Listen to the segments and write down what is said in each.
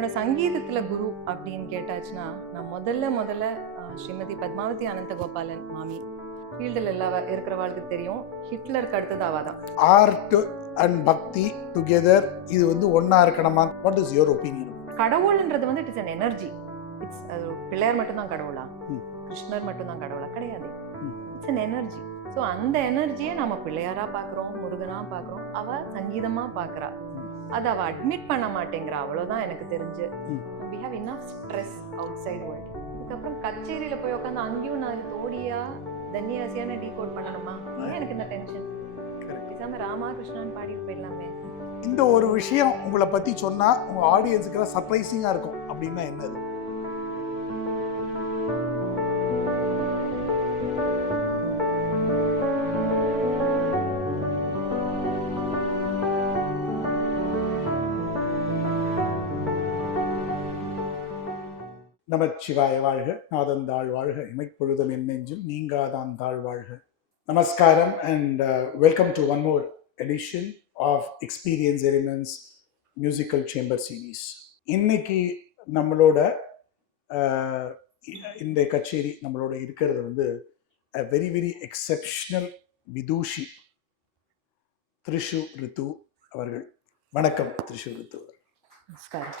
என்னோட சங்கீதத்தில் குரு அப்படின்னு கேட்டாச்சுன்னா நான் முதல்ல ஸ்ரீமதி பத்மாவதி அனந்தகோபாலன் மாமி. ஃபீல்டில் எல்லா இருக்கிறவாளுக்கு தெரியும், ஹிட்லருக்கு அடுத்தது அவள் தான். ஆர்ட் அண்ட் பக்தி டுகெதர் இது வந்து ஒன்றா இருக்கணுமா? What is your opinion? கடவுள்ன்றது வந்து it's an energy. It's Pillaiyar மட்டும்தான் கடவுளா, கிருஷ்ணர் மட்டும்தான் கடவுளா? கிடையாது. It's an energy. ஸோ அந்த எனர்ஜியை நம்ம பிள்ளையாரா பார்க்குறோம், முருகனா பார்க்குறோம், அவள் சங்கீதமாக பார்க்குறா. அதை அவள் அட்மிட் பண்ண மாட்டேங்கிறா, அவ்வளோதான் எனக்கு தெரிஞ்சு. We have enough stress outside world. இதுக்கப்புறம் கச்சேரியில் போய் உட்காந்து அங்கேயும் நான் தோடியா தன்னியாசியான டீகோட் பண்ணணுமா? ஏன் எனக்கு இந்த டென்ஷன்? பேசாமல் ராமா கிருஷ்ணான்னு பாடிட்டு போயிடலாமே. இந்த ஒரு விஷயம் உங்களை பற்றி சொன்னால் உங்கள் ஆடியன்ஸுக்கு சர்ப்ரைசிங்காக இருக்கும் அப்படின்னா என்னது? நமச்சிவாய வாழ்க, நாதந்தாள் வாழ்க, இமைப்பொழுதும் என் நெஞ்சும் நீங்காதான் தாழ் வாழ்க. நமஸ்காரம் and welcome to one more edition of experience elements musical chamber series. இன்னைக்கு நம்மளோட இந்த கச்சேரி நம்மளோட இருக்கிறது வந்து very very exceptional Vidushi Trishu Ritu அவர்கள். வணக்கம் த்ரிஷு ரித்து. நமஸ்காரம்.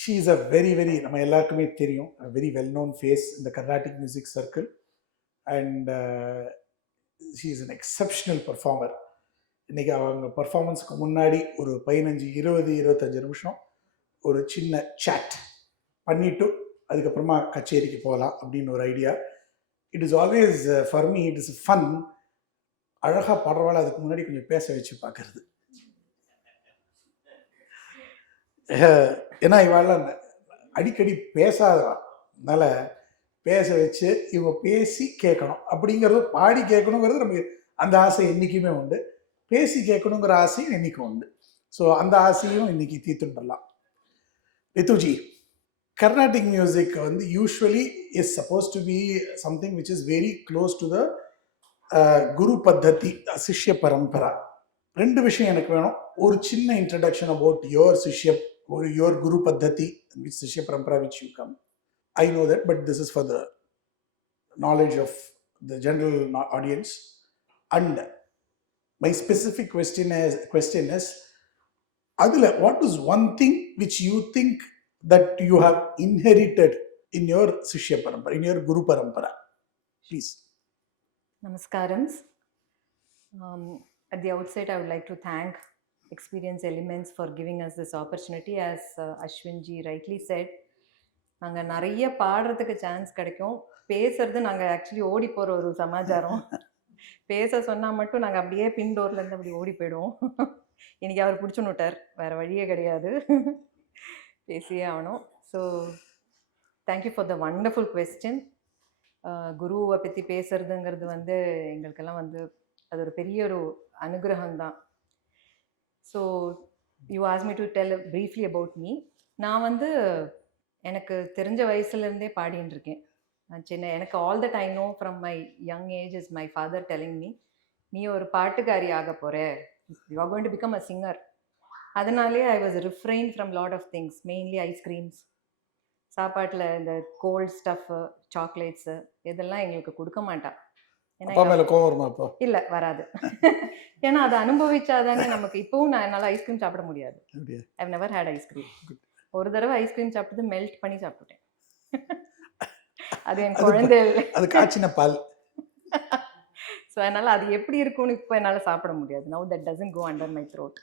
She is a very நம்ம எல்லாருக்குமே தெரியும், a very well known face in the Carnatic music circle, and she is an exceptional performer. இன்னைக்கு அவங்க பர்ஃபார்மன்ஸ்க்கு முன்னாடி ஒரு 15-20-25 நிமிஷம் ஒரு சின்ன chat பண்ணிட்டு அதுக்கப்புறமா கச்சேரிக்கு போகலாம் அப்படின்னு ஒரு idea. It is always for me it is fun. அழகாக பாடுறவாள் அதுக்கு முன்னாடி கொஞ்சம் பேச வச்சு பார்க்கறது. ஏன்னா இவாள் அடிக்கடி பேசாதனால பேச வச்சு இவங்க பேசி கேட்கணும் அப்படிங்கிறது, பாடி கேட்கணுங்கிறது நமக்கு அந்த ஆசை என்றைக்குமே உண்டு, பேசி கேட்கணுங்கிற ஆசையும் என்றைக்கும் உண்டு. ஸோ அந்த ஆசையும் இன்னைக்கு தீர்த்துடலாம். ரித்துஜி, கர்நாடிக் மியூசிக் வந்து usually is supposed to be something which is very close to the guru paddhati, shishya parampara. ரெண்டு விஷயம் எனக்கு வேணும். ஒரு சின்ன introduction about your shishya or your guru paddhati, which Shishya Parampara which you come. I know that, but this is for the knowledge of the general audience. And my specific question is adula, what is one thing which you think that you have inherited in your Shishya Parampara, in your Guru Parampara? Please. Namaskaram. At the outset, I would like to thank Experience Elements for giving us this opportunity. As Ashwin ji rightly said, நாங்கள் நிறைய பாடுறதுக்கு chance கிடைக்கும், பேசுறது நாங்கள் actually ஓடி போகிற ஒரு சமாச்சாரம். பேச சொன்னால் மட்டும் நாங்கள் அப்படியே பின் டோர்லேருந்து அப்படி ஓடி போயிடுவோம். இன்றைக்கி அவர் பிடிச்சுன்னு விட்டார், வேறு வழியே கிடையாது, பேசியே ஆகணும். So thank you for the wonderful question. குருவை பற்றி பேசுறதுங்கிறது வந்து எங்களுக்கெல்லாம் வந்து அது ஒரு பெரிய ஒரு அனுகிரகம்தான். So you ask me to tell briefly about me. நான் வந்து எனக்கு தெரிஞ்ச வயசுலேருந்தே பாடின்னு இருக்கேன். நான் எனக்கு all that I know from my young age is my father telling me, நீ ஒரு பாட்டுக்காரி ஆக போகிற, you are going to become a singer. அதனாலே I was refrain from lot of things, mainly ice creams. சாப்பாட்டில் இந்த கோல்ட் ஸ்டஃப்பு, சாக்லேட்ஸு இதெல்லாம் எங்களுக்கு கொடுக்க மாட்டா. இல்ல வராது. ஏன்னா அதை அனுபவிச்சாதானே நமக்கு. இப்பவும் நான் என்னால் ஐஸ்கிரீம் சாப்பிட முடியாது. I've never had ice cream. ஒரு தடவை ஐஸ்கிரீம் சாப்பிட்டது மெல்ட் பண்ணி சாப்பிட்டுட்டேன். அது என் குழந்தை அது காய்ச்சின பால். ஸோ அதனால் அது எப்படி இருக்கும்னு இப்போ என்னால் சாப்பிட முடியாது. Now that doesn't go under my throat.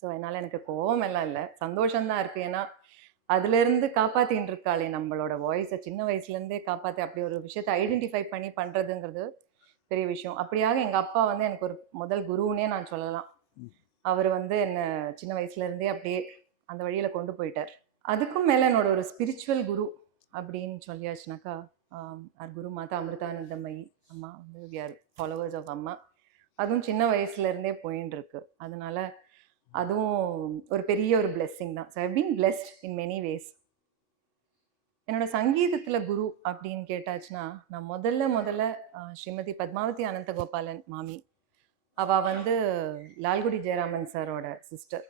So அதனால் எனக்கு கோவம் எல்லாம் இல்லை, சந்தோஷம்தான் இருக்குது. ஏன்னா அதுலேருந்து காப்பாற்றின்னு இருக்காளே நம்மளோட வாய்ஸை, சின்ன வயசுலேருந்தே காப்பாற்றி அப்படி ஒரு விஷயத்தை ஐடென்டிஃபை பண்ணி பண்ணுறதுங்கிறது பெரிய விஷயம். அப்படியாக எங்கள் அப்பா வந்து எனக்கு ஒரு முதல் குருன்னே நான் சொல்லலாம். அவர் வந்து என்னை சின்ன வயசுலேருந்தே அப்படியே அந்த வழியில் கொண்டு போயிட்டார். அதுக்கும் மேலே என்னோட ஒரு ஸ்பிரிச்சுவல் குரு அப்படின்னு சொல்லியாச்சுனாக்கா குரு மாதா அமிர்தானந்தமயி அம்மா வந்து வி ஆர் ஃபாலோவர்ஸ் ஆஃப் அம்மா. அதுவும் சின்ன வயசுலேருந்தே போயின்னு இருக்கு. அதனால அதுவும் ஒரு பெரிய ஒரு பிளெஸ்ஸிங் தான். So I been blessed in many ways. என்னோட சங்கீதத்தில் குரு அப்படின்னு கேட்டாச்சுன்னா நான் முதல்ல ஸ்ரீமதி பத்மாவதி அனந்தகோபாலன் மாமி. அவள் வந்து லால்குடி ஜெயராமன் சாரோட சிஸ்டர்.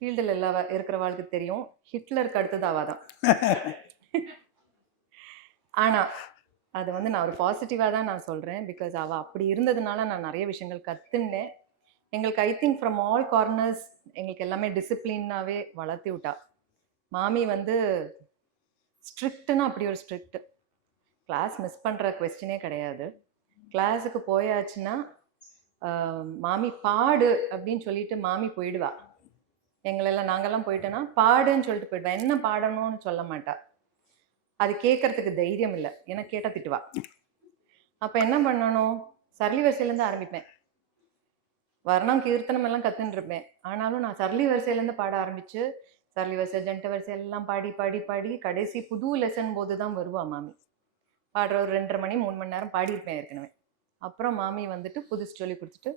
ஃபீல்டில் இருக்கிறவாளுக்கு தெரியும், ஹிட்லருக்கு அடுத்தது அவ தான். ஆனால் அது வந்து நான் ஒரு பாசிட்டிவாக தான் நான் சொல்கிறேன். பிகாஸ் அவள் அப்படி இருந்ததுனால நான் நிறைய விஷயங்கள் கற்றுனேன். எங்களுக்கு I think from all corners எங்களுக்கு எல்லாமே டிசிப்ளினாகவே வளர்த்தி விட்டா. மாமி வந்து ஸ்ட்ரிக்ட்டுன்னா அப்படி ஒரு ஸ்ட்ரிக்ட். கிளாஸ் மிஸ் பண்ணுற கொஸ்டினே கிடையாது. கிளாஸுக்கு போயாச்சுன்னா மாமி பாடு அப்படின்னு சொல்லிட்டு மாமி போயிடுவா. எங்களெல்லாம் நாங்கள்லாம் போயிட்டோன்னா பாடுன்னு சொல்லிட்டு போயிடுவா. என்ன பாடணும்னு சொல்ல மாட்டா. அது கேட்கறதுக்கு தைரியம் இல்லை, எனக்கு கேட்டால் திட்டுவா. அப்போ என்ன பண்ணணும், சரளி வரிசையிலேருந்து ஆரம்பிப்பேன். வர்ணம் கீர்த்தனம் எல்லாம் கற்றுன்னு இருப்பேன். ஆனாலும் நான் சரளி வரிசையிலேருந்து பாட ஆரம்பித்து சரளி வரிசை ஜண்ட வரிசை எல்லாம் பாடி பாடி பாடி கடைசி புது லெசன் போது தான் வருவா மாமி. பாடுற ஒரு 2:30 மணி 3 மணி நேரம் பாடியிருப்பேன் ஏற்கனவே. அப்புறம் மாமி வந்துட்டு புதுசு சொல்லி கொடுத்துட்டு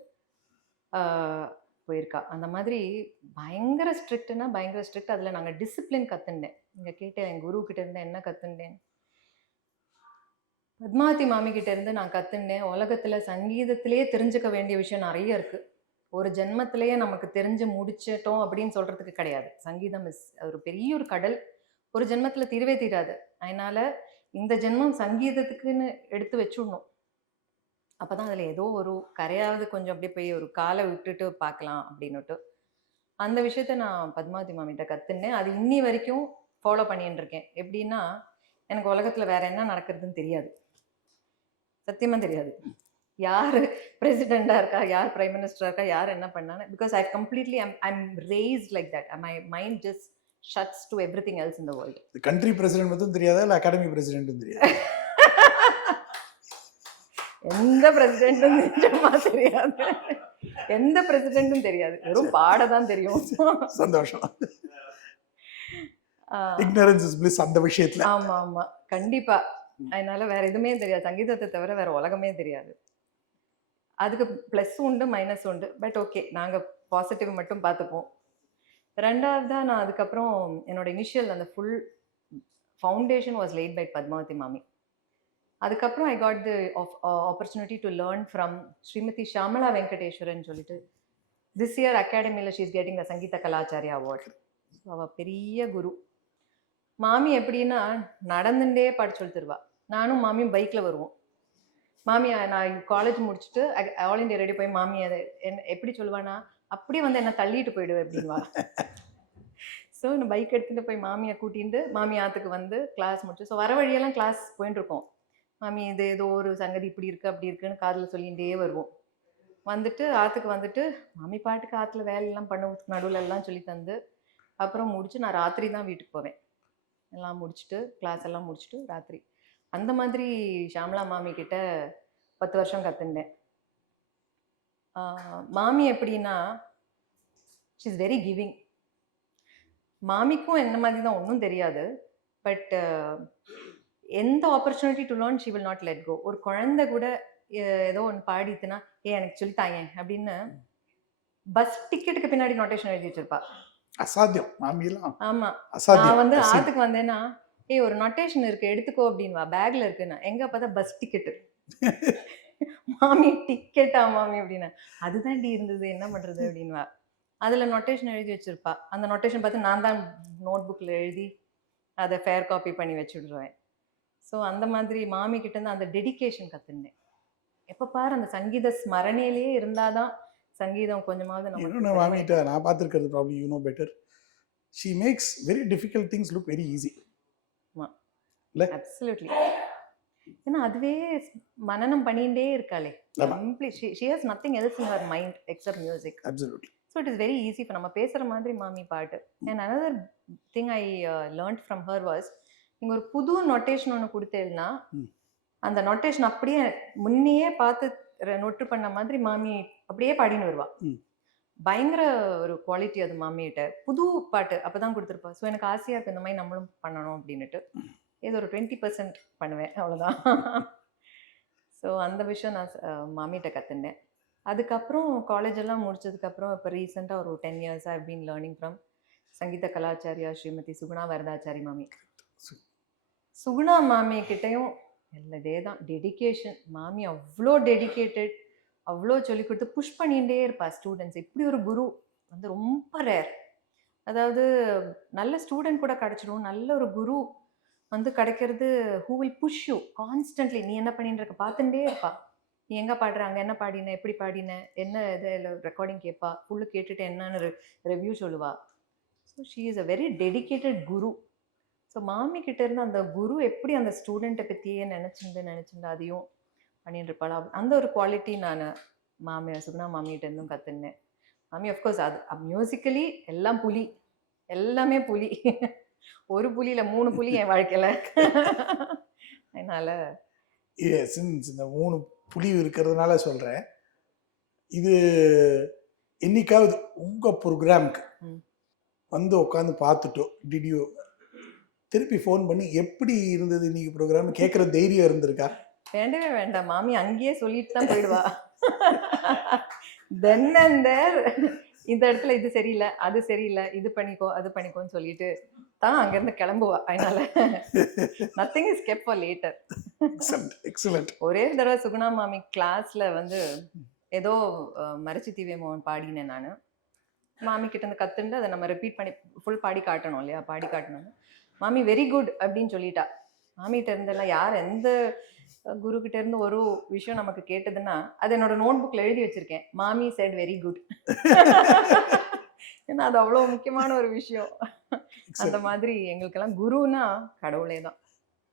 போயிருக்கா. அந்த மாதிரி பயங்கர ஸ்ட்ரிக்ட்னா பயங்கர ஸ்ட்ரிக்ட். அதில் நாங்கள் டிசிப்ளின் கற்றுண்டேன். நீங்கள் கேட்டேன் என் குரு கிட்ட இருந்து என்ன கற்றுண்டேன். பத்மாவதி மாமி கிட்ட இருந்து நான் கற்றுண்டேன், உலகத்தில் சங்கீதத்திலேயே தெரிஞ்சுக்க வேண்டிய விஷயம் நிறைய இருக்குது. ஒரு ஜென்மத்திலேயே நமக்கு தெரிஞ்சு முடிச்சிட்டோம் அப்படின்னு சொல்கிறதுக்கு கிடையாது. சங்கீதம் ஒரு பெரிய ஒரு கடல். ஒரு ஜென்மத்தில் தீரவே தீராது. அதனால் இந்த ஜென்மம் சங்கீதத்துக்குன்னு எடுத்து வச்சுடணும். அப்போ தான் அதில் ஏதோ ஒரு கரையாவது கொஞ்சம் அப்படியே போய் ஒரு காலை விட்டுட்டு பார்க்கலாம் அப்படின்னுட்டு அந்த விஷயத்த நான் பத்மாவதி மாமிகிட்ட கற்றுனேன். அது இன்னி வரைக்கும் ஃபாலோ பண்ணின்னு இருக்கேன். எப்படின்னா, எனக்கு உலகத்தில் வேறு என்ன நடக்கிறதுன்னு தெரியாது, சத்தியமாக தெரியாது. யார் பிரசிடெண்ட்டாக இருக்கா, யார் பிரைம் மினிஸ்டராக இருக்கா, யார் என்ன பண்ணான்னு. Because I completely I'm rest like that. My mind just shuts to every thing else in the world. Country president மட்டும் தெரியாதா, இல்லை அகாடமி பிரசிடென்ட்டும் தெரியாது? எந்த பிரசிடென்ட்டும் நிஜமா தெரியாது. எந்த பிரசிடென்ட்டும் தெரியாது. வெறும் பாட தான் தெரியும். சந்தோஷம். இக்னரன்ஸ் இஸ் பிளிஸ் அந்த விஷயத்துல. ஆமா ஆமா கண்டிப்பா. அதனால வேற எதுவுமே தெரியாது. சங்கீதத்தை தவிர வேற உலகமே தெரியாது. அதுக்கு ப்ளஸ் உண்டு மைனஸ் உண்டு. பட் ஓகே, நாங்கள் பாசிட்டிவ் மட்டும் பார்த்துப்போம். ரெண்டாவதா நான் அதுக்கப்புறம் என்னோட இனிஷியல் அந்த full foundation was laid by Padmavathi மாமி. அதுக்கப்புறம் I got the opportunity to learn from Srimathi Shyamala Venkateswaran சொல்லிட்டு. திஸ் இயர் அகாடமியில் she is getting the Sangeetha Kalacharya award. So அவள் பெரிய குரு. மாமி எப்படின்னா நடந்துட்டே பாட சொல்லி தருவா. நானும் மாமியும் பைக்கில் வருவோம். மாமி நான் காலேஜ் முடிச்சுட்டு ஆல் இண்டியா ரேடியோ போய் மாமி அதை என்ன எப்படி சொல்லுவானா, அப்படியே வந்து என்ன தள்ளிட்டு போயிடுவேன் அப்படின்வா. ஸோ நான் பைக் எடுத்துகிட்டு போய் மாமியை கூட்டிகிட்டு மாமி ஆற்றுக்கு வந்து கிளாஸ் முடிச்சு. ஸோ வர வழியெல்லாம் கிளாஸ் போயிட்டு இருக்கோம். மாமி இது ஏதோ ஒரு சங்கதி இப்படி இருக்குது அப்படி இருக்குன்னு காதில் சொல்லிகிட்டே வருவோம். வந்துட்டு ஆற்றுக்கு வந்துட்டு மாமி பாட்டுக்கு ஆற்றுல வேலையெல்லாம் பண்ண நடுவில் எல்லாம் சொல்லி தந்து அப்புறம் முடிச்சு நான் ராத்திரி தான் வீட்டுக்கு போவேன். எல்லாம் முடிச்சுட்டு கிளாஸ் எல்லாம் முடிச்சுட்டு ராத்திரி. அந்த மாதிரி ஷாம்லா மாமி கிட்ட 10 வருஷம் கற்றுண்டேன். மாமி எப்படின்னா ஷி இஸ் வெரி கிவிங். மாமிக்கும் என்ன மாதிரி தான் ஒன்றும் தெரியாது. பட் எந்த opportunity to learn she will not let go. ஒரு குழந்தை கூட ஏதோ ஒன்று பாடித்துனா எனக்கு சொல்லித்தாயேன் அப்படின்னு பஸ் டிக்கெட்டுக்கு பின்னாடி நோட்டேஷன் எழுதி வச்சிருப்பா. அசாத்தியம் மாமியெல்லாம். ஆமா, நான் வந்து ஆத்துக்கு வந்தேன்னா ஒரு நோட்டேஷன் இருக்கு எடுத்துக்கோ அப்படின்வா. பேக்ல இருக்குன்னா எங்க பார்த்தா பஸ் டிக்கெட்டு. மாமி டிக்கெட்டா மாமி அப்படின்னா அதுதான் இருந்தது என்ன பண்றது அப்படின்வா. அதுல நோட்டேஷன் எழுதி வச்சிருப்பா. அந்த நோட்டேஷன் பார்த்து நான் தான் நோட் புக்ல எழுதி அதை ஃபேர் காப்பி பண்ணி வச்சுடுவேன். ஸோ அந்த மாதிரி மாமி கிட்ட இருந்து அந்த டெடிகேஷன் கற்றுனேன். எப்போ பாரு அந்த சங்கீத ஸ்மரணையிலேயே இருந்தாதான் சங்கீதம் கொஞ்சமாவது நம்ம மாமிகிட்ட நான் பார்த்துருக்கிறது problem you know better. She makes very difficult things look very easy. Absolutely. ஏன்னா அதுவே மனனம் பண்ணிட்டே இருக்காளே. she has nothing else in her mind except music. Absolutely. So it is very easy for நம்ம பேசுற மாதிரி மாமி பாட்டு. And another thing I learned from her was, நீங்க ஒரு புது நோட்டேஷன் ஒன்று கொடுத்தேன்னா அந்த நோட்டேஷன் அப்படியே முன்னையே பார்த்து நோட்டு பண்ண மாதிரி மாமி அப்படியே பாடின்னு வருவா. பயங்கர ஒரு குவாலிட்டி அது மாமிகிட்ட. புது பாட்டு அப்போதான் கொடுத்துருப்பா. ஸோ எனக்கு ஆசையாக இருக்குது இந்த மாதிரி நம்மளும் பண்ணணும் அப்படின்னுட்டு. ஏதோ ஒரு 20% பண்ணுவேன், அவ்வளோதான். ஸோ அந்த விஷயம் நான் மாமிகிட்ட கற்றுண்டேன். அதுக்கப்புறம் காலேஜ் எல்லாம் முடிச்சதுக்கப்புறம் இப்போ ரீசெண்டாக ஒரு 10 years I been learning from சங்கீத கலாச்சாரியா ஸ்ரீமதி சுகுணா வரதாச்சாரி மாமி. சுகுணா மாமி கிட்டையும் இதே தான் டெடிக்கேஷன். மாமி அவ்வளோ டெடிக்கேட்டட், அவ்வளோ சொல்லி கொடுத்து புஷ் பண்ணிகிட்டே இருப்பா ஸ்டூடெண்ட்ஸ். இப்படி ஒரு குரு வந்து ரொம்ப ரேர். அதாவது நல்ல ஸ்டூடெண்ட் கூட கிடைச்சிடும். நல்ல ஒரு குரு வந்து கிடைக்கிறது who will push you constantly. நீ என்ன பண்ணிட்டு இருக்க பார்த்துட்டே இருப்பா. நீ எங்க பாடுற, அங்க என்ன பாடின, எப்படி பாடின, என்ன இது ரெக்கார்டிங் கேட்பா, ஃபுல்லு கேட்டுட்டு என்னன்னு ரிவ்யூ சொல்லுவா. So she is a very dedicated Guru. So மாமி கிட்ட இருந்து அந்த குரு எப்படி அந்த ஸ்டூடெண்ட்டை பற்றியே நினச்சிருந்து அதையும் பண்ணிட்டு இருப்பாளா, அந்த ஒரு குவாலிட்டி நான் சுகுணா மாமிகிட்ட இருந்தும் கற்றுனேன். மாமி அஃப்கோர்ஸ் அது மியூசிக்கலி எல்லாம் புலி, எல்லாமே புலி. ஒரு புலி இல்லை, 3 புலி என் வாழ்க்கையில். அதனால சின்ஸ் இந்த 3 புலி இருக்கிறதுனால சொல்கிறேன், இது என்னைக்காவது உங்கள் ப்ரோக்ராமுக்கு வந்து உட்காந்து பார்த்துட்டோ டிடியோ திருப்பி ஃபோன் பண்ணி எப்படி இருந்தது இன்னைக்கு ப்ரோக்ராம் கேட்குற தைரியம் இருந்திருக்கா? வேண்டவே வேண்டாம், மாமி அங்கேயே சொல்லிட்டு தான் போயிடுவா. தென் அண்ட் தேர் இந்த இடத்துல இது சரியில்லை, அது சரியில்லை, இது பண்ணிக்கோ அது பண்ணிக்கோன்னு சொல்லிட்டு தான் அங்கேருந்து கிளம்புவா. அதனால nothing is kept for later. Excellent. ஒரே தடவை சுகுணா மாமி கிளாஸ்ல வந்து ஏதோ மறைச்சி தீவே மோகன் பாடினேன் நான். மாமி கிட்ட இருந்து கத்துண்டு அதை நம்ம ரிப்பீட் பண்ணி ஃபுல் பாடி காட்டணும் இல்லையா, பாடி காட்டணும். மாமி வெரி குட் அப்படின்னு சொல்லிட்டா. மாமிகிட்ட இருந்தெல்லாம் யார் எந்த குரு கிட்ட இருந்து ஒரு விஷயம் நமக்கு கேட்டதுன்னா அது என்னோட நோட் புக்ல எழுதி வச்சிருக்கேன், மாமி செட் வெரி குட். ஏன்னா அது அவ்வளவு முக்கியமான ஒரு விஷயம். அந்த மாதிரி எங்களுக்கெல்லாம் குருன்னா கடவுளே தான்.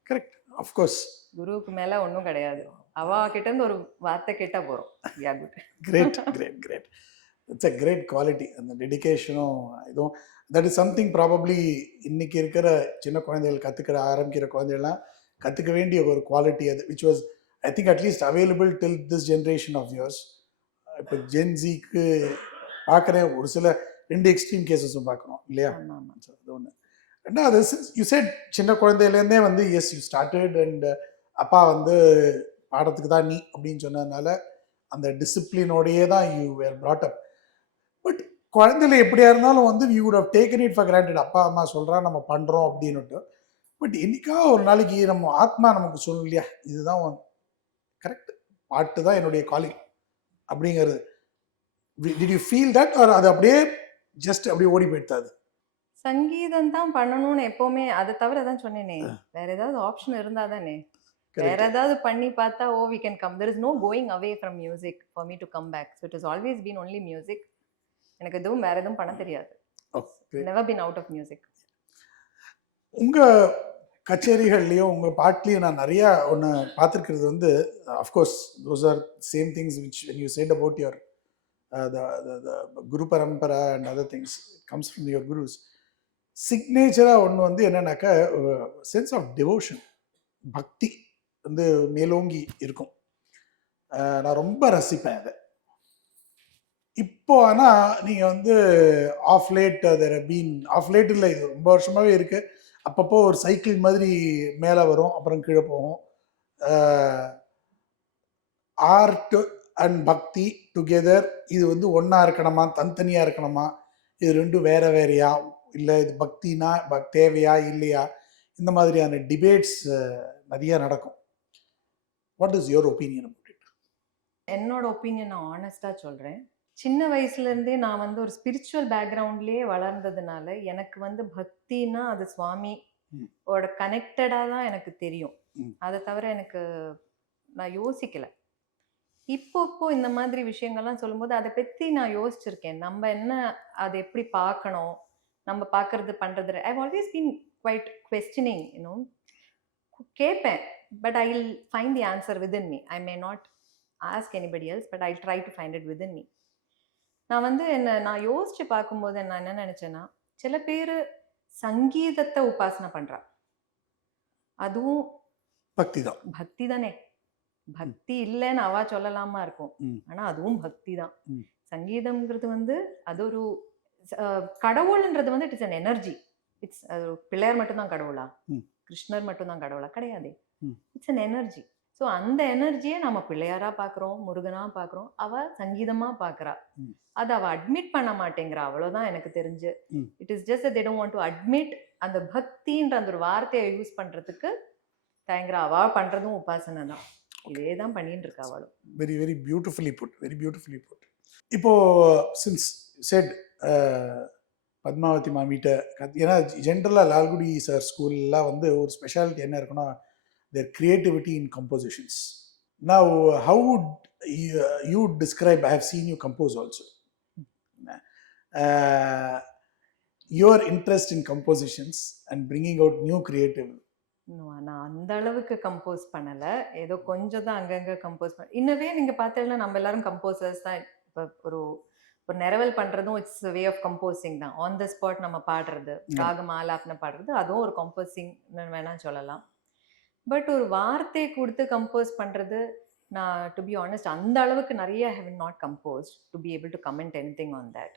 Correct, of course. குருவுக்கு மேல ஒன்றும் கிடையாது. அவ கிட்ட இருந்து ஒரு வார்த்தை கேட்டா போறோம். Yeah good. Great great great. It's a great quality. அந்த டெடிகேஷனும் இதுவும் தட் இஸ் சம்திங் ப்ராபப்ளி இன்னைக்கு இருக்கிற சின்ன குழந்தைகள் கற்றுக்கிற ஆரம்பிக்கிற குழந்தைகள்லாம் கற்றுக்க வேண்டிய ஒரு குவாலிட்டி அது, which was I think at least available till this generation of yours. இப்போ ஜென்சிக்கு பார்க்குறேன் ஒரு சில 2 எக்ஸ்ட்ரீம் கேசஸும் பார்க்குறோம் இல்லையா? அது ஒன்று. ரெண்டாவது யூ செட் சின்ன குழந்தையிலேருந்தே வந்து எஸ் யூ ஸ்டார்டட் அண்ட் அப்பா வந்து பாடத்துக்கு தான் நீ அப்படின்னு சொன்னதுனால அந்த டிசிப்ளினோடையே தான் you were brought up. But குழந்தையில எப்படியா இருந்தாலும் வந்து you would have taken it for granted. அப்பா அம்மா சொல்கிறா நம்ம பண்ணுறோம் அப்படின்னுட்டு. பட் என்னைக்கா ஒரு நாளைக்கு நம்ம ஆத்மா நமக்கு சொல்லும் இல்லையா, இதுதான் கரெக்ட், பாட்டு தான் என்னுடைய காலிங் அப்படிங்கிறது. Did you feel that R அது அப்படியே ஜஸ்ட் அப்படியே ஓடி போயிட்டாது? சங்கீதம் தான் பண்ணணும்னு எப்பவுமே, அதை தவிர தான் சொன்னேனே, வேற ஏதாவது ஆப்ஷன் இருந்தா தானே. வேற ஏதாவது பண்ணி பார்த்தா oh we can come, there is no going away from music for me to come back. So it is always been only music. எனக்கு எதுவும் வேற எதுவும் பண்ண தெரியாது. Never been out of music. உங்க கச்சேரிகள்லையும் உங்க பாட்டுலையும் நான் நிறைய ஒன்று பார்த்துருக்கிறது வந்து of course those are same things which when you said about your guru parampara and other things comes from your gurus. சிக்னேச்சராக ஒன்று வந்து என்னன்னாக்கா சென்ஸ் ஆஃப் டிவோஷன், பக்தி வந்து மேலோங்கி இருக்கும். நான் ரொம்ப ரசிப்பேன் அதை. இப்போ ஆனால் நீங்கள் வந்து of late there been of late இல்லை, இது ரொம்ப வருஷமாகவே இருக்குது. அப்பப்போ ஒரு சைக்கிள் மாதிரி மேலே வரும் அப்புறம் கீழே போகும். ஆர்ட் அண்ட் பக்தி டுகெதர், இது வந்து ஒன்றா இருக்கணுமா தனித்தனியாக இருக்கணுமா, இது ரெண்டும் வேற வேறையா, இல்லை இது பக்தினா தேவையா இல்லையா, இந்த மாதிரியான டிபேட்ஸ் நிறைய நடக்கும். What is your opinion about it? என்னோட ஒப்பீனியன் நான் ஆனஸ்டாக சொல்கிறேன். சின்ன வயசுலேருந்தே நான் வந்து ஒரு ஸ்பிரிச்சுவல் பேக்ரவுண்ட்லேயே வளர்ந்ததுனால எனக்கு வந்து பக்தினா அது சுவாமி ஓட கனெக்டடாக தான் எனக்கு தெரியும். அதை தவிர எனக்கு நான் யோசிக்கலை. இப்போ இந்த மாதிரி விஷயங்கள்லாம் சொல்லும்போது அதை பற்றி நான் யோசிச்சிருக்கேன். நம்ம என்ன அதை எப்படி பார்க்கணும், நம்ம பார்க்கறது பண்ணுறது. I have always been quite questioning, you. கேட்பேன், but I will find the answer within me. I may not ask anybody else, but I try to find it within me. நான் வந்து நான் யோசிச்சு பார்க்கும்போது நான் என்ன நினச்சேன்னா, சில பேர் சங்கீதத்தை உபாசனை பண்ணுறா, அதுவும் பக்தி தான். பக்தி தானே. பக்தி இல்லைன்னு அவா சொல்லலாமா இருக்கும், ஆனால் அதுவும் பக்தி தான். சங்கீதம்ங்கிறது வந்து அது ஒரு கடவுள்ன்றது வந்து it's an energy. It's Pillaiyar மட்டும்தான் கடவுளா, கிருஷ்ணர் மட்டும்தான் கடவுளா? கிடையாது. It's an energy. ஸோ அந்த எனர்ஜியை நம்ம பிள்ளையாரா பார்க்குறோம், முருகனா பார்க்குறோம், அவ சங்கீதமா பார்க்குறா. அதை அவள் அட்மிட் பண்ண மாட்டேங்கிறா, அவ்வளோதான் எனக்கு தெரிஞ்சு. It is just they don't want to admit அந்த பக்தின்ற அந்த ஒரு வார்த்தையை யூஸ் பண்ணுறதுக்கு தயங்குறா. அவள் பண்ணுறதும் உபாசனை தான். இதே தான் பண்ணிட்டு இருக்கா அவளும். Very very beautifully put, very beautifully put. இப்போ சின்ஸ் செட் பத்மாவதி மாமிகிட்ட ஏன்னா ஜென்ரலாக லால்குடி சார் ஸ்கூல்லாம் வந்து ஒரு ஸ்பெஷாலிட்டி என்ன இருக்குன்னா their creativity in compositions. Now, how would you describe, I have seen you compose also, your interest in compositions and bringing out new creative? நான் அந்த அளவுக்கு கம்போஸ் பண்ணல. ஏதோ கொஞ்சம் தான் அங்கங்க கம்போஸ் இன்னவே நீங்க பார்த்தீங்கன்னா நம்ம எல்லாரும் கம்போசர்ஸ் தான். இப்போ ஒரு ஒரு நிரவல் பண்றதும் இட்ஸ் வே ஆஃப் கம்போசிங் தான். ஆன் த ஸ்பாட் நம்ம பாடுறது, ராகம் ஆலாப்ன பாடுறது, அதுவும் ஒரு கம்போசிங் வேணா சொல்லலாம். பட் ஒரு வார்த்தை கொடுத்து கம்போஸ் பண்றது, நான் டு பி ஆனஸ்ட் அந்த அளவுக்கு நிறைய have not composed to be able to comment anything on that.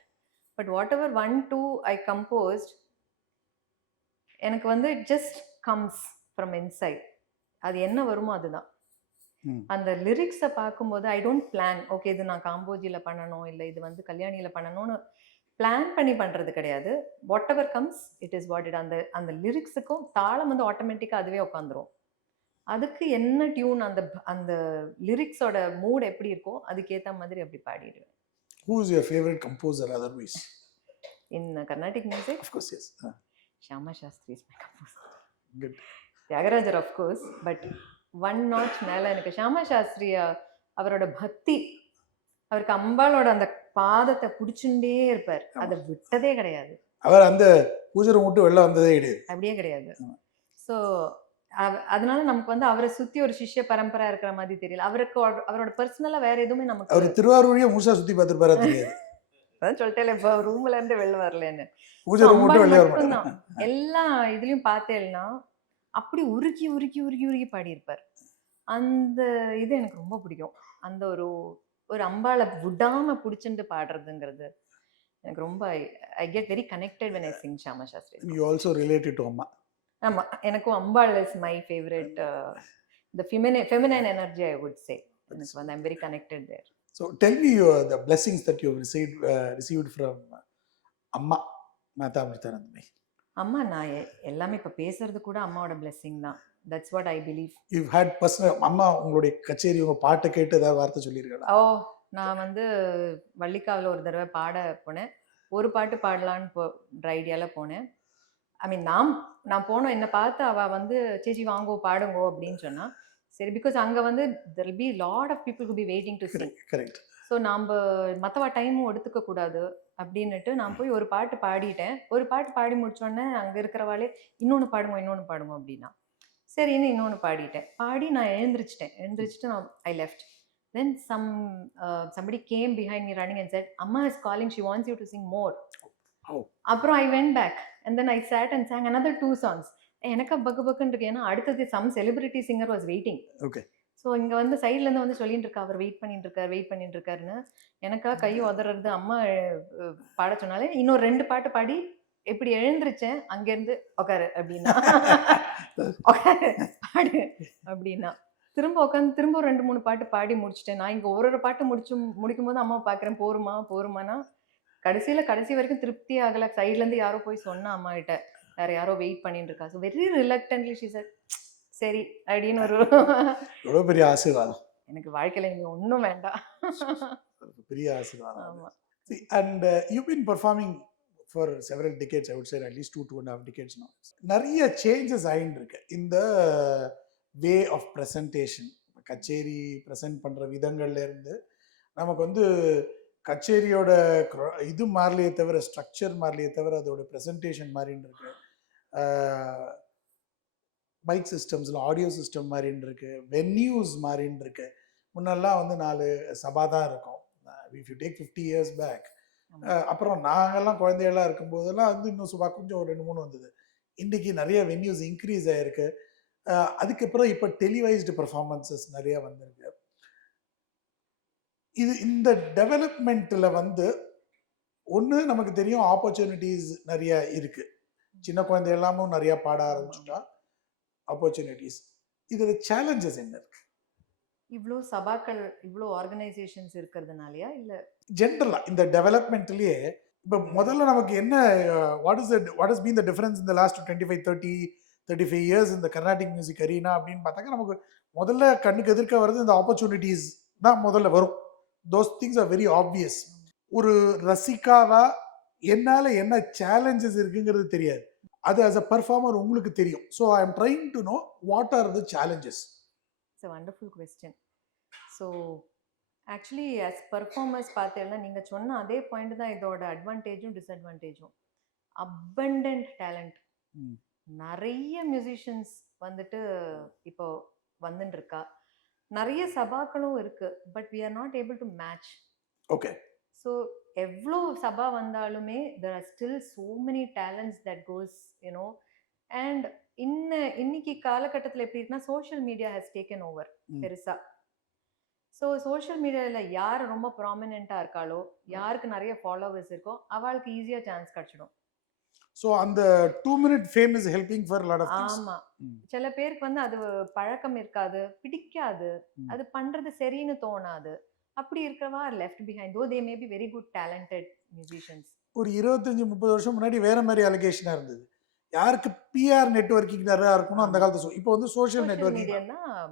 But whatever 1, 2 I composed, எனக்கு வந்து it just comes from inside. அது என்ன வருமோ அதுதான். அந்த லிரிக்ஸை பார்க்கும்போது ஐ டோன்ட் பிளான், ஓகே இது நான் காம்போஜியில் பண்ணணும், இல்லை இது வந்து கல்யாணியில் பண்ணணும்னு பிளான் பண்ணி பண்ணுறது கிடையாது. What ever comes it is what it. அந்த அந்த லிரிக்ஸுக்கும் தாளம் வந்து ஆட்டோமேட்டிக்காக அதுவே உட்காந்துரும். அதுக்கு என்ன டியூன், அந்த அந்த லிரிக்ஸோட மூட் எப்படி இருக்கோ அதுக்கேற்ற மாதிரி அப்படி பாடிடுவேன். Who is your favorite composer otherwise? In Carnatic music? Of course, yes. Shyama Shastri is my composer. Good. Tyagarajar of course, but one notch மேல எனக்கு ஷியாமா சாஸ்திரி அவரோட பக்தி, அவருக்கு அம்பாளோட அந்த பாதத்தை பிடிச்சுட்டே இருப்பார், அதை விட்டதே கிடையாது. அவர் அந்த பூஜை ரூம் விட்டு வெளில வந்ததே கிடையாது, அப்படியே கிடையாது. ஸோ அதனால நமக்கு வந்து அவரை சுத்தி ஒரு சிஷ்ய பரம்பரை இருக்கிற மாதிரி தெரியல. அவருக்கு அவரோட பர்சனலா வேற எதுவுமே நமக்கு. அவர் திருவாரூரையே முழுசா சுத்தி பார்த்துருப்பாரா தெரியாது. அதான் சொல்லிட்டேன் இப்போ ரூம்ல இருந்து வெளில வரலன்னு. பூஜை ரூம் விட்டு வெளில வர மாட்டாங்க. எல்லா இதுலயும் பார்த்தேன்னா அப்படி உருக்கி உருக்கி உருக்கி உருக்கி பாடியிருப்பார். அந்த இது எனக்கு ரொம்ப பிடிக்கும். அந்த ஒரு ஒரு அம்பாளை விடாம பிடிச்சிட்டு பாடுறதுங்கிறது எனக்கு ரொம்ப I get very connected when I sing Shyama Sastri. You also related to amma. ஆமா, எனக்கும் Ambal is my favourite. the feminine energy I would say. எனக்கு வந்து I'm very connected there. So tell me the blessings that you have received from அம்மா மாதா அமிர்தானந்தமயி. அம்மா, நான் எல்லாமே இப்போ பேசுறது கூட அம்மாவோட பிளெஸிங் தான். That's what I believe. You had personal அம்மா உங்களுடைய கச்சேரி உங்க பாட்டை கேட்டு ஏதாவது வார்த்தை சொல்லியிருக்கா? ஓ, நான் வந்து வள்ளிக்காவில் ஒரு தடவை பாட போனேன். ஒரு பாட்டு பாடலான்னு ஐடியாவில் போனேன். ஐ மீன் நான் போனோம், என்னை பார்த்து அவள் வந்து சேச்சி வாங்கோ பாடுங்கோ அப்படின்னு சொன்னா. சரி, பிகாஸ் அங்கே வந்து there will be lot of people who be waiting to sing. Correct. So நாம் மற்றவா டைமும் எடுத்துக்க கூடாது அப்படின்னுட்டு நான் போய் ஒரு பாட்டு பாடிட்டேன். ஒரு பாட்டு பாடி முடிச்சோடனே அங்கே இருக்கிறவாளே இன்னொன்று பாடுங்க அப்படின்னா, சரின்னு இன்னொன்று பாடி நான் எழுந்திரிச்சிட்டு நான் I left. Then somebody came behind me running and said, Amma is calling, she wants you to sing more. அப்புறம் I went back and then I sat and sang another 2 songs. எனக்கு பக்குன்னு இருக்கு, ஏன்னா அடுத்தது some celebrity singer was waiting. Okay. So இங்கே வந்து சைட்லேருந்து வந்து சொல்லிட்டு இருக்கா, அவர் வெயிட் பண்ணிட்டு இருக்காருன்னு. எனக்கா கை உதறது, அம்மா பாட சொன்னாலே இன்னொரு 2 பாட்டு பாடி எப்படி எழுந்திருச்சேன் அங்கேருந்து, உட்காரு அப்படின்னா உட்காரு பாடு அப்படின்னா திரும்ப உட்காந்து திரும்ப 2-3 பாட்டு பாடி முடிச்சுட்டேன். நான் இங்கே ஒரு பாட்டு முடிக்கும் போது அம்மா பார்க்குறேன், போருமானா கடைசி வரைக்கும் திருப்தி ஆகலை. சைட்லேருந்து யாரோ போய் சொன்னா அம்மா கிட்ட, வேற யாரோ வெயிட் பண்ணிட்டு இருக்கா. ஸோ வெரி ரிலக்டன்ட்லி ஷி செட் சரி அப்படின்னு. ஒரு பெரிய ஆசீர்வாதம் எனக்கு வாழ்க்கையில நீங்க ஒன்றும் வேண்டாம், பெரிய ஆசீர்வாதம். ஆமா. And you've been performing for several decades, I would say at least 2.5 decades now. நிறைய சேஞ்சஸ் ஆயிட்டு இருக்கு இந்த வே ஆஃப் ப்ரெசன்டேஷன். கச்சேரி ப்ரெசென்ட் பண்ற விதங்கள்ல இருந்து நமக்கு வந்து கச்சேரியோட இது மாறலையே தவிர, ஸ்ட்ரக்சர் மாறலையே தவிர அதோட ப்ரெசன்டேஷன் மாறின்னு இருக்கு. மைக் சிஸ்டம்ஸில் ஆடியோ சிஸ்டம் மாறின்னு இருக்கு, வென்யூஸ் மாறின்னு இருக்கு. முன்னெல்லாம் வந்து 4 சபா தான் இருக்கும். If you take 50 years back, அப்புறம் நாங்கெல்லாம் குழந்தைகளாக இருக்கும்போதெல்லாம் வந்து இன்னும் சுபா கொஞ்சம் ஒரு 2-3 வந்தது. இன்றைக்கி நிறைய வென்யூஸ் இன்க்ரீஸ் ஆகிருக்கு. அதுக்கப்புறம் இப்போ டெலிவைஸ்டு பர்ஃபார்மன்ஸஸ் நிறையா வந்திருக்கு. இந்த டெவலப்மெண்ட்டில் வந்து ஒன்று நமக்கு தெரியும், ஆப்பர்ச்சுனிட்டிஸ் நிறைய இருக்குது. சின்ன குழந்தை எல்லாமும் நிறையா பாட ஆரம்பிச்சுட்டா ஆப்பர்ச்சுனிட்டிஸ். இதில் சேலஞ்சஸ் என்ன இருக்கு? இவ்வளோ சபாக்கள், இவ்வளோ ஆர்கனைசேஷன்ஸ் இருக்கிறதுனாலயா இல்லை ஜென்ரலாக இந்த டெவலப்மெண்ட்லேயே? இப்போ முதல்ல நமக்கு என்ன, what is been the difference இந்த லாஸ்ட் 25 years இந்த கர்நாடிக் மியூசிக் அரீனா அப்படின்னு பார்த்தாக்க நமக்கு முதல்ல கண்ணுக்கு எதிர்க்க வருது இந்த ஆப்பர்ச்சுனிட்டிஸ் தான் முதல்ல வரும். Those things are very obvious. ஒரு ரசிகாவா என்னால என்ன சேலஞ்சஸ் இருக்குங்கிறது தெரியாது. அது as a performer உங்களுக்கு தெரியும். So I am trying to know what are the challenges. It's a wonderful question. So actually as performers பார்த்தேன்னா நீங்கள் சொன்ன அதே பாயிண்ட் தான் இதோட அட்வான்டேஜும் டிஸ்அட்வான்டேஜும். abundant டேலண்ட், நிறைய மியூசிஷியன்ஸ் வந்துட்டு இப்போ வந்துட்டு இருக்கா, நிறைய சபாக்களும் இருக்கு, but we are not able to match. Okay. So எவ்வளோ சபா வந்தாலுமே there are still so many talents that goes, you know. And இன்னைக்கு காலகட்டத்தில் எப்படி இருக்குன்னா social media has taken over பெருசா. ஸோ சோஷியல் மீடியாவில் யார் ரொம்ப ப்ராமினெண்ட்டாக இருக்காளோ, யாருக்கு நிறைய ஃபாலோவர்ஸ் இருக்கோ, அவளுக்கு ஈஸியாக சான்ஸ் கிடச்சிடும். ஸோ அந்த 2 minute fame is helping for lot of things. ஆமா, சில பேருக்கு வந்து அது பழக்கம் இருக்காது, பிடிக்காது, அது பண்றது சரின்னு தோணாது. அப்படி இருக்கிறவா left behind, though they may be very good talented musicians. ஒரு 25-30 வருஷம் முன்னாடி வேற மாதிரி அலிகேஷனா இருந்தது. யாருக்கு பிஆர் நெட்வொர்க்கிங் நிறையா இருக்கணும் அந்த காலத்துல. இப்போ வந்து social networking.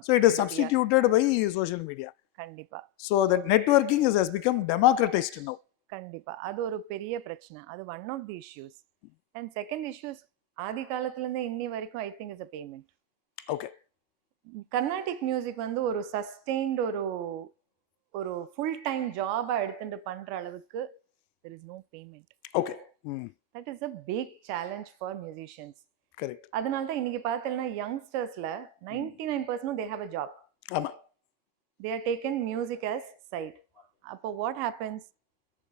So it is substituted by social media. கண்டிப்பா. So that networking is has become democratised now. கண்டிப்பா, அது ஒரு பெரிய பிரச்சனை, அது one of the issues. And second issues ஆதி காலத்துல இருந்தே இன்னி வரைக்கும் I think is a payment. Okay. Carnatic music வந்து ஒரு சஸ்டெயின்ட் ஒரு ஃபுல் டைம் ஜாபா எடுத்துட்டு பண்ற அளவுக்கு there is no payment. Okay. that is a big challenge for musicians. Correct. அதனால தான் இன்னைக்கு பார்த்தீங்கன்னா யங்ஸ்டர்ஸ்ல 99% they have a job. ஆமா. they are taken music as side. அப்போ what happens?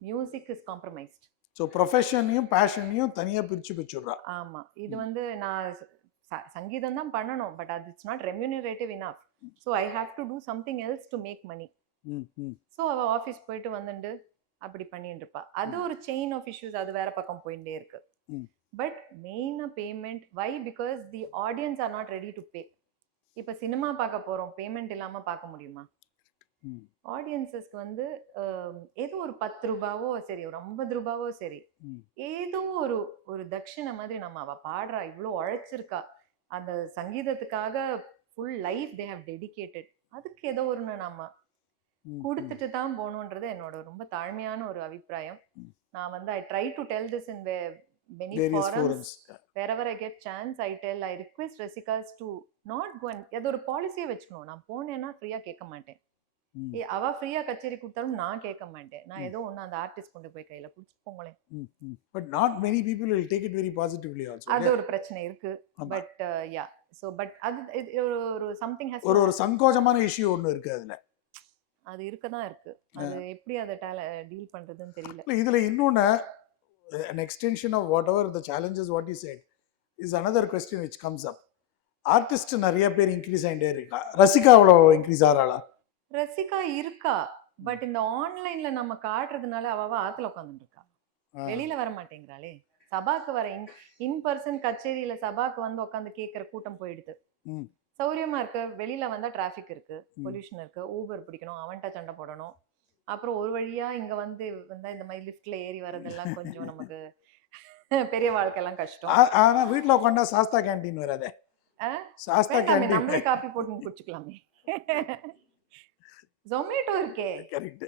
music is compromised. So ப்ரொஃபஷனையும் பேஷனையும் தனியாக பிரித்து வச்சுடுறா. ஆமாம், இது வந்து நான் சங்கீதம் தான் பண்ணணும், பட் அது it's not remunerative enough. So I have to do something else to make money. So அவள் ஆஃபீஸ் போயிட்டு வந்துட்டு அப்படி பண்ணிட்டு இருப்பா. அது ஒரு செயின் ஆஃப் இஷ்யூஸ், அது வேற பக்கம் போயிட்டே இருக்கு. பட் மெயினாக payment. Why? Because the audience are not ready to pay. இப்போ சினிமா பார்க்க போகிறோம், பேமெண்ட் இல்லாமல் பார்க்க முடியுமா? ஆடியன்ஸஸ்க்கு வந்து ஏதோ ஒரு 10 ரூபாவோ சரி, ஒரு 50 ரூபாவோ சரி, ஏதோ ஒரு தட்சிணை மாதிரி நம்ம அவ பாடுறா, இவ்வளோ உழைச்சிருக்கா அந்த சங்கீதத்துக்காக, full life they have dedicated, அதுக்கு ஏதோ ஒன்று நம்ம கொடுத்துட்டு தான் போகணுன்றது என்னோட ரொம்ப தாழ்மையான ஒரு அபிப்பிராயம். நான் வந்து ஐ try to tell this in many forums. Wherever I get chance, I request Rasikas to not go and அது ஒரு பாலிசியை வச்சுக்கணும். நான் போனேன்னா ஃப்ரீயாக கேட்க மாட்டேன். அவ ஃப்ரீயா கச்சேரி கொடுத்தாலும் நான் கேட்க மாட்டேன். நான் ஏதோ ஒண்ணு அந்த ஆர்டிஸ்ட் கொண்டு போய் கையில கொடுத்துட்டு போங்களேன். But not many people will take it very positively also. அது ஒரு பிரச்சனை இருக்கு. பட் யா, சோ பட் அது ஒரு சம்திங் ஹஸ் ஒரு சங்கோஜமான இஷ்யூ ஒன்னு இருக்கு அதுல. அது இருக்கதான் இருக்கு. அது எப்படி அதை டீல் பண்றதுன்னு தெரியல. இதுல இன்னொன்னு an extension of whatever the challenges what you said is another question which comes up. Artist நிறைய பேர் இன்க்ரீஸ் ஆயிட்டே இருக்கா. ரசிகா அவ்வளோ இன்க்ரீஸ் ஆறாளா? ரசிகா இருக்கா, பட் இந்த ஆன்லைன்ல நம்ம காட்டுறதுனால அவ ஆத்துல உட்காந்துட்டு இருக்கா, வெளியில வர மாட்டேங்கிறாளே. சபாக்கு வர இன் பர்சன் கச்சேரியில சபாக்கு வந்து உட்காந்து கேட்கற கூட்டம் போயிடுது. சௌரியமா இருக்கு. வெளியில வந்தா டிராபிக் இருக்கு, பொல்யூஷன் இருக்கு, ஊபர் பிடிக்கணும், அவன்கிட்ட சண்டை போடணும். அப்புறம் ஒரு வழியா இங்க வந்து இந்த மாதிரி லிஃப்ட்ல ஏறி வரதெல்லாம் கொஞ்சம் நமக்கு பெரிய வாழ்க்கையெல்லாம் கஷ்டம். ஆனா வீட்டுல உட்காந்தா சாஸ்தா கேண்டீன் வராதே. சாஸ்தா கேண்டீன் நம்மளே காப்பி போட்டு குடிச்சுக்கலாமே. ஜொமேட்டோ இருக்கே. கரெக்ட்.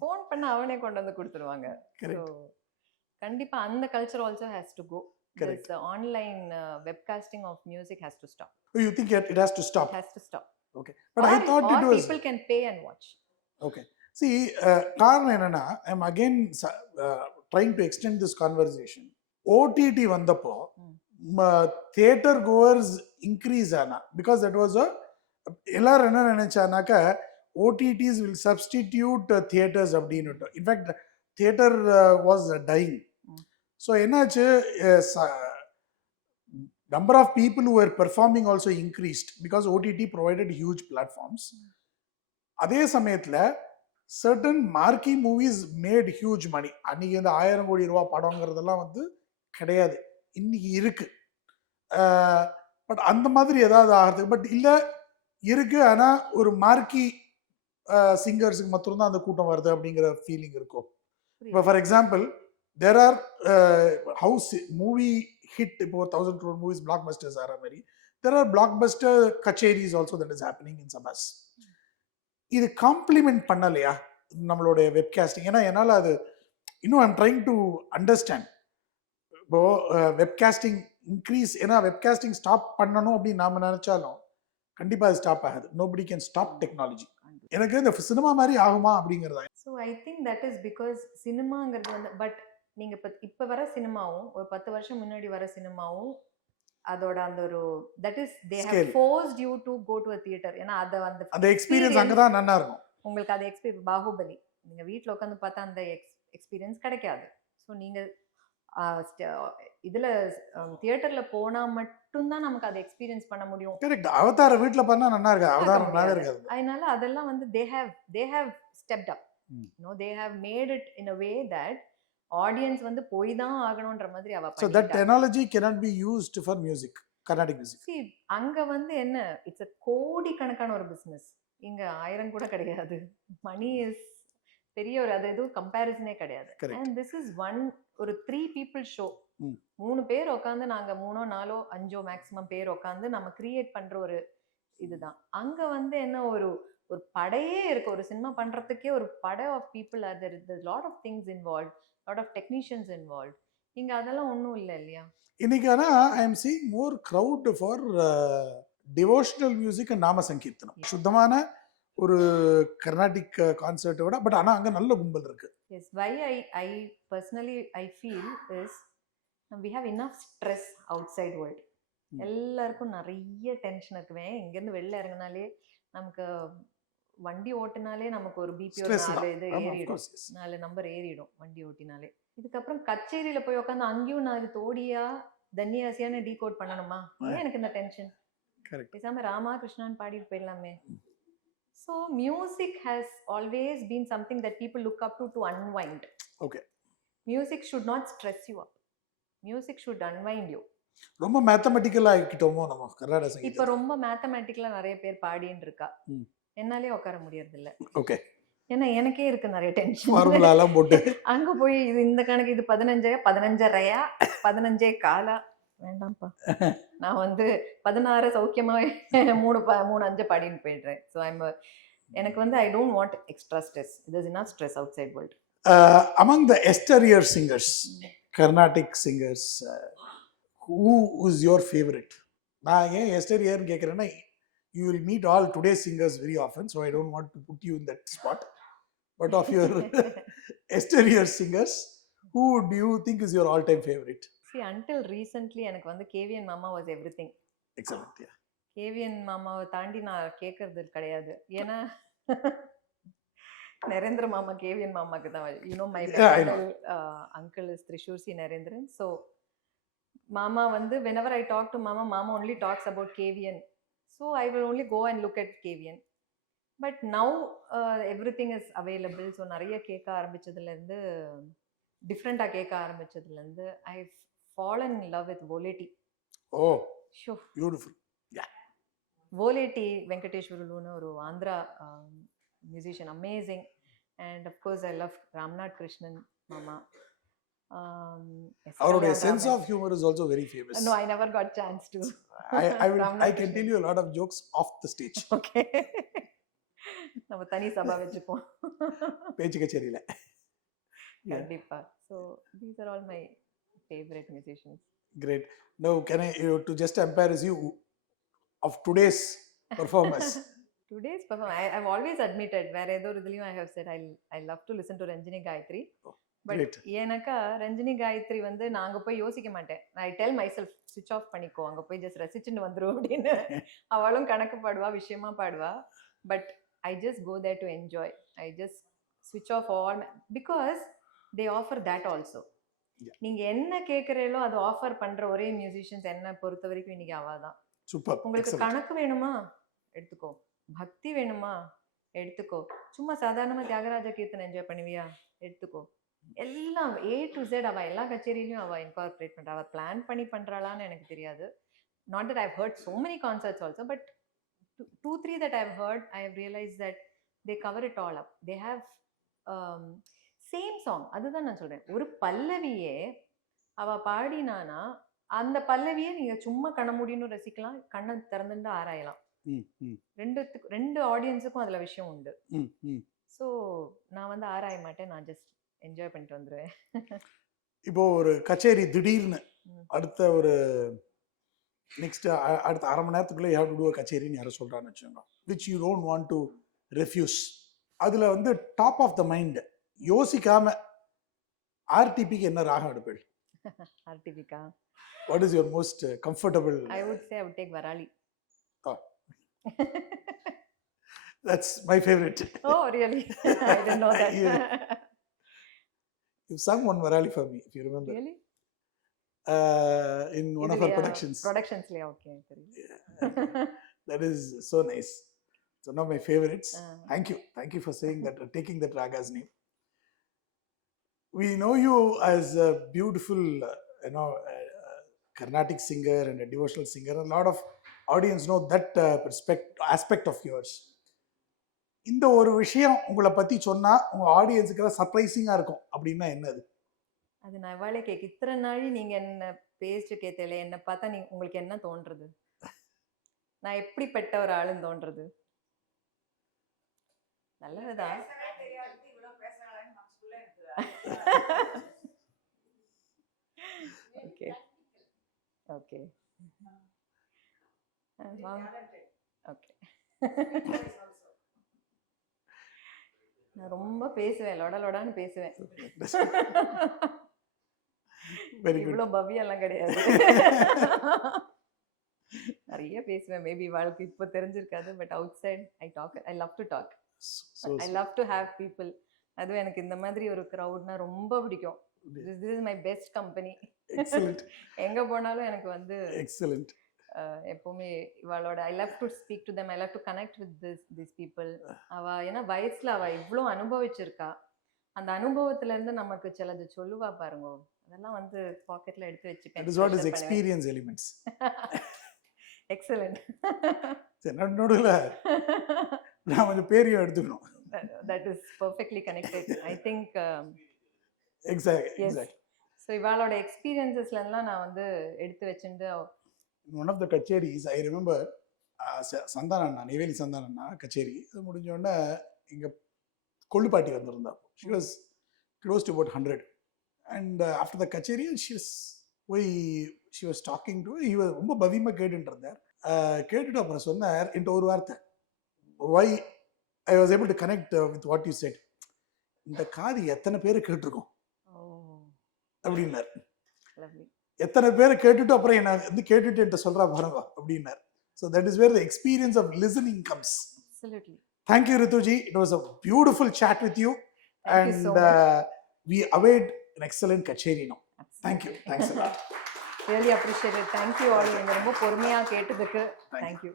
ஃபோன் பண்ண அவனே கொண்டு வந்து கொடுத்துருவாங்க. கண்டிப்பா அந்த culture also has to go. This online webcasting of music has to stop. Oh, you think it has to stop? Has to stop. Okay. But I thought it was people can pay and watch. Okay. See, காரணம் என்னன்னா, I'm again trying to extend this conversation. OTT வந்தப்போ theater goers increase ஆனா, because that was எல்லாரும் என்ன நினைச்சானாக்க OTTs will substitute theaters அப்படின்னு. In fact, theater was dying. So என்னாச்சு, number of people who were performing also increased because OTT provided huge platforms. அதே சமயத்தில் certain marquee movies made huge money. அன்னைக்கு இந்த 1000 கோடி ரூபா படங்கிறதெல்லாம் வந்து கிடையாது, இன்னைக்கு இருக்கு. பட் அந்த மாதிரி ஏதாவது ஆகிறது பட் இல்லை இருக்கு. ஆனால் ஒரு மார்க்கி சிங்கர்ஸுக்கு மட்டும்தான் அந்த கூட்டம் வருது அப்படிங்கிற ஃபீலிங் இருக்கும். இப்போ for example there are house movie hit, இப்போ 1000 crore மூவிஸ் பிளாக் பஸ்டர்ஸ் ஆகிற மாதிரி தேர் ஆர் பிளாக் பஸ்டர் கச்சேரிஸ் also that is happening in சபாஸ். இது காம்ப்ளிமெண்ட் பண்ணலையா நம்மளுடைய வெப்காஸ்டிங்? ஏன்னா என்னால் அது இன்னும் ஐம் ட்ரைங் டு அண்டர்ஸ்டாண்ட். இப்போ வெப்காஸ்டிங் இன்க்ரீஸ், ஏன்னா வெப்காஸ்டிங் ஸ்டாப் பண்ணணும் அப்படின்னு நாம நினைச்சாலும் கண்டிப்பா அது ஸ்டாப் ஆகாது. Nobody can stop technology. எனக்கு இந்த சினிமா மாதிரி ஆகுமா அப்படிங்கிறதா. So I think that is because சினிமாங்கிறது வந்து பட் நீங்கள் இப்போ வர சினிமாவும் ஒரு 10 வருஷம் முன்னாடி வர சினிமாவும் அதோட அந்த ஒரு that is they have Scale. Forced you to go to a theatre. ஏன்னா அந்த எக்ஸ்பீரியன்ஸ் அங்கதான் நல்லா இருக்கும். உங்களுக்கு அது எக்ஸ்பீரியன்ஸ் பாகுபலி நீங்கள் வீட்டில் உட்காந்து பார்த்தா அந்த எக்ஸ்பீரியன்ஸ் கிடைக்காது. ஸோ நீங்கள் இதில் தியேட்டரில் போனால் மட்டும்தான் நமக்கு அதை எக்ஸ்பீரியன்ஸ் பண்ண முடியும். கரெக்ட். அவதார வீட்ல பண்ணா நல்லா இருக்கு, பார்க்க அவதாரம் நல்லா முடியாது. இருக்காது. அதனால அதெல்லாம் வந்து they have stepped up. They have made it in a way that audience வந்து போய் தான் ஆகணும்ன்ற மாதிரி அவ So that பண்ணிட்டா. technology cannot be used for music, Carnatic music. See, அங்க வந்து என்ன, இட்ஸ் a கோடி கணக்கான ஒரு பிசினஸ். இங்க 1000 கூட கிடையாது. மணி இஸ் பெரிய ஒரு அது எதுவும் கம்பேரிசனே கிடையாது. Correct. And this is ஒரு 3 people show. ம். 3 பேர் உட்காந்து நாங்க 3ஓ 4ஓ 5ஓ மேக்ஸிமம் பேர் உட்காந்து நம்ம கிரியேட் பண்ற ஒரு இதுதான். அங்க வந்து என்ன ஒரு படையே இருக்கு. ஒரு சினிமா பண்றதுக்கே ஒரு படை of people are there. there's lot of things involved, lot of technicians involved. இங்க அதெல்லாம் ஒண்ணும் இல்ல இல்லையா? இன்னைக்கு ஆனா I am seeing more crowd for devotional music and நாம சங்கீர்த்தனம். சுத்தமான ஒரு கர்நாடிக் கான்சர்ட்டை விட, பட் ஆனா அங்க நல்ல கும்பல் இருக்கு. Yes, why I personally I feel is we have enough stress outside world. எல்லாருக்கும் நிறைய டென்ஷன் இருக்குவே. இங்கேருந்து வெளில இறங்கினாலே நமக்கு வண்டி ஓட்டினாலே நமக்கு ஒரு பிபி ஒரு 4 இது ஏறிடும், 4 நம்பர் ஏறிடும் வண்டி ஓட்டினாலே. இதுக்கப்புறம் கச்சேரியில போய் உட்காந்து அங்கேயும் நான் இது தோடியா தன்னியாசியான்னு டீகோட் பண்ணணுமா? ஏன் எனக்கு இந்த டென்ஷன்? பேசாம ராமா கிருஷ்ணான்னு பாடிட்டு போயிடலாமே. So music has always been something that people look up to unwind. Okay. Music should not stress you up. Music should unwind you. ரொம்ப மேத்தமெட்டிக்கலா ஆகிட்டோமோ நம்ம கர்நாடக இப்ப சங்கீதம். ரொம்ப மேத்தமெட்டிக்கலா நிறைய பேர் பாடின்னு இருக்கா. என்னாலே உட்கார முடியறது இல்ல. ஓகே. ஏன்னா எனக்கே இருக்கு நிறைய டென்ஷன். ஃபார்முலா எல்லாம் போட்டு அங்க போய் இது இந்த கணக்கு இது 15 15.5 15 காலா வேண்டாம்ப்பா. நான் வந்து 16 சௌக்கியமாவே 3 5 பாடின்னு போயிடுறேன். ஸோ எனக்கு வந்து I don't want extra stress. there's enough stress outside world. Among the exterior singers, Carnatic singers, who is your favorite? நான் ஏன் எஸ்டீரியர்னு கேட்குறேன்னா, you will meet all today's singers very often, so I don't want to put you in that spot. But of your exterior singers, who do you think is your all-time favorite? See, until recently எனக்கு வந்து KVN மாமா was everything. Excellent. Yeah. KVN மாமாவை தாண்டி நான் கேட்கறது கிடையாது. ஏன்னா நரேந்திர மாமா KVN மாமாக்கு தான். My uncle is Thrissur Narendran. So மாமா வந்து whenever I talk to mama only talks about KVN. So I will only go and look at KVN. But now everything is available. So நிறைய கேட்க ஆரம்பிச்சதுலேருந்து, டிஃப்ரெண்ட்டாக கேட்க ஆரம்பிச்சதுலேருந்து I've fallen in love with Voleti. Oh, sure. Beautiful. Yeah. Voleti Venkateshwaruluன்னு ஒரு Andhra musician, amazing. And of course I love Ramnath Krishnan mama. Our sense of humor is also very famous. No, I never got chance to. I can tell you a lot of jokes off the stage. Okay. நம்ம தனி சபா வெச்சுப்போம் பேச்சு கச்சேரியில. கண்டிப்பா. So these are all my favorite musicians. Great. Now can I to just embarrass you of today's performance? Today's performance, I've always admitted where ஏதோ இதுலயும் I have said I love to listen to Ranjini Gayatri. But எனக்கா ரஞ்சினி காயத்ரி வந்து நான் அங்கே போய் யோசிக்க மாட்டேன். I tell my self switch off பண்ணிக்கோ, அங்கே போய் ஜஸ்ட் ரசிச்சுன்னு வந்துடும் அப்படின்னு. அவளும் கணக்கு பாடுவா, விஷயமா பாடுவா. But I just go there to enjoy. I just switch off all because they offer that also. நீங்கள் என்ன கேட்குறீங்களோ அது ஆஃபர் பண்ணுற ஒரே மியூசிஷியன்ஸ் என்னை பொறுத்த வரைக்கும் இன்னைக்கு அவாதான். சூப்பர். உங்களுக்கு கணக்கு வேணுமா எடுத்துக்கோ, பக்தி வேணுமா எடுத்துக்கோ, சும்மா சாதாரணமாக தியாகராஜ கீர்த்தனை என்ஜாய் பண்ணுவியா எடுத்துக்கோ. எல்லாம் A to Z அவ எல்லா கச்சேரியிலையும் அவ இன்கார்பரேட் பண்றா. அவ பிளான் பண்ணி பண்றாளான்னு எனக்கு தெரியாது. Not that I have heard so many concerts also, but 2-3 that I have heard, I have realized that they cover it all up. They have same song. அதுதான் நான் சொல்றேன். ஒரு பல்லவியே அவ பாடினானா அந்த பல்லவியே நீங்க சும்மா கண்ண மூடின்னு ரசிக்கலாம், கண்ணை திறந்துட்டு ஆராயலாம். ரெண்டு ஆடியன்ஸுக்கும் அதுல விஷயம் உண்டு. ஸோ நான் வந்து ஆராய மாட்டேன், நான் ஜஸ்ட் என்ஜாய் பண்ணிட்டு வந்துருவேன். இப்போ ஒரு கச்சேரி திடீர்னு ம். அடுத்த ஒரு நெக்ஸ்ட் அடுத்த அரை மணி நேரத்துக்குள்ள யூ ஹேவ் டு டு கச்சேரின்னு யாரும் சொல்றான்னு வச்சுக்கோங்க, which you don't want to refuse. அதுல வந்து டாப் ஆஃப் த மைண்ட் யோசிக்காம ஆர்டிபிக்கு என்ன ராகம் எடுப்பீள்? ஆர்டிபிக்கா? What is your most comfortable? I would say I would take Varali. That's my favourite. Oh really? I didn't know that. You sung one Varali for me, if you remember. Really? In one of our productions. Productionsலயா? Okay தெரியும். That is so nice. It's one of my favorites. Ah. Thank you for saying that, taking that raga's name. We know you as a beautiful, Carnatic singer and a devotional singer. A lot of audience know that aspect of yours. இந்த ஒரு விஷயம் உங்களை பத்தி சொன்னா உங்க ஆடியன்ஸுக்கு சர்ப்ரைசிங்கா இருக்கும் அப்படின்னா என்னது? அது நான் இவாளே கேட்க, இத்தனை நாள் நீங்க என்ன பேச்சு கேட்டல, என்ன பார்த்தா நீங்க உங்களுக்கு என்ன தோன்றது? நான் எப்படிப்பட்ட ஒரு ஆளுன்னு தோன்றது? நல்லதுதான். Okay okay okay. நான் ரொம்ப பேசுவேன், லொடலொடான்னு பேசுவேன். Very good. இவ்வளோ பவ்யெல்லாம் கிடையாது. நிறைய பேசுவேன். மேபி வாழ்க்கை இப்போ தெரிஞ்சிருக்காது. But outside I love to talk. I love to have people. அதுவும் எனக்கு இந்த மாதிரி ஒரு க்ரௌட்னா ரொம்ப பிடிக்கும். This is my best company. Excellent. எங்க போனாலும் எனக்கு வந்து எக்ஸலென்ட். எப்பவுமே இவளோட I love to speak to them, I love to connect with this people. ஏன்னா வயசுல அவ இவ்வளோ அனுபவிச்சிருக்கா. அந்த அனுபவத்துல இருந்து நமக்கு சிலது சொல்லுவா பாருங்க, அதெல்லாம் வந்து பாக்கெட்ல எடுத்து வச்சுப்பேன். That is what is experience elements. Excellent. நடுவுல நான் கொஞ்சம் பேரையும் எடுத்துக்கணும். That is perfectly connected. I think exactly. So இவளோட எக்ஸ்பீரியன்சஸ்ல எல்லாம் நான் வந்து எடுத்து வச்சிருந்து. ஒன் ஆஃப் த கச்சேரிஸ் ஐ ரிமெம்பர், சந்தானண்ணா, நெய்வேலி சந்தானண்ணா கச்சேரி அது முடிஞ்ச உடனே இங்கே கொள்ளுப்பாட்டி வந்திருந்தா. She was close to about 100. And after the கச்சேரி ஷி வாஸ் டாக்கிங் டு இவர் ரொம்ப பவியமாக கேட்டுட்டு இருந்தார். கேட்டுட்டு அப்புறம் சொன்னார் என்கிட்ட ஒரு வார்த்தை, why I was able to connect with what you said. இந்த காது எத்தனை பேர் கேட்டிருக்கோம் அப்படின்னார். எத்தனை பேரை கேட்டுட்டு அப்புறம் என்ன வந்து கேட்டுட்டு என்கிட்ட சொல்றா பாருங்க அப்படின்னார். So that is where the experience of listening comes. Thank you Rituji, it was a beautiful chat with you. Thank you so much. We await an excellent kacheri now. Thank you. Thanks a lot. Really appreciate it. Thank you all. நீங்க ரொம்ப பொறுமையா கேட்டதுக்கு. Thank you.